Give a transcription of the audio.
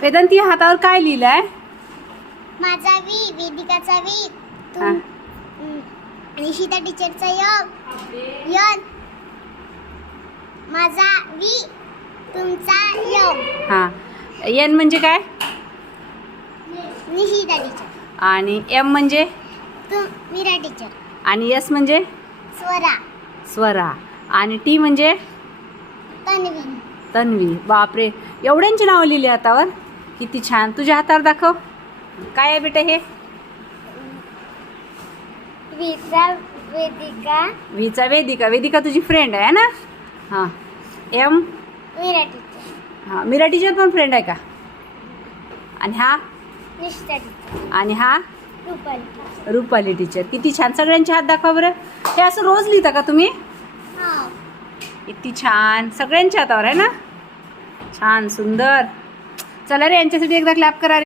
वेदांती हातावर काय लिहिलंय? माझा वी, वेदिकाचा वी, हा. निशिता टीचरचा यन, माझा वी, तुमचा यम. हा. एन म्हणजे काय? निशिता टीचर. आणि एम म्हणजे? मीरा टीचर. आणि एस म्हणजे? स्वरा. स्वरा. आणि टी म्हणजे? तन्वी. तन्वी. बापरे, एवढ्यांची नावं लिहिली हातावर. किती छान. तुझ्या हातावर दाखव. काय आहे बेटा हे? वीचा वेदिका. व्हीचा वेदिका. वेदिका तुझी फ्रेंड आहे ना? हां. एम? मीरा टीचर. हां, मीरा टीचर पण फ्रेंड आहे का? आणि हा? निशिता टीचर. आणि हा? रुपाली. रुपाली टीचर. किती छान. सगळ्यांचे हात दाखवा बरं. हे असं रोज लिहिता का तुम्ही? हा. किती छान. सगळ्यांच्या हातावर आहे ना? छान, सुंदर. चला रे, यांच्यासाठी एकदा क्लॅप करा रे.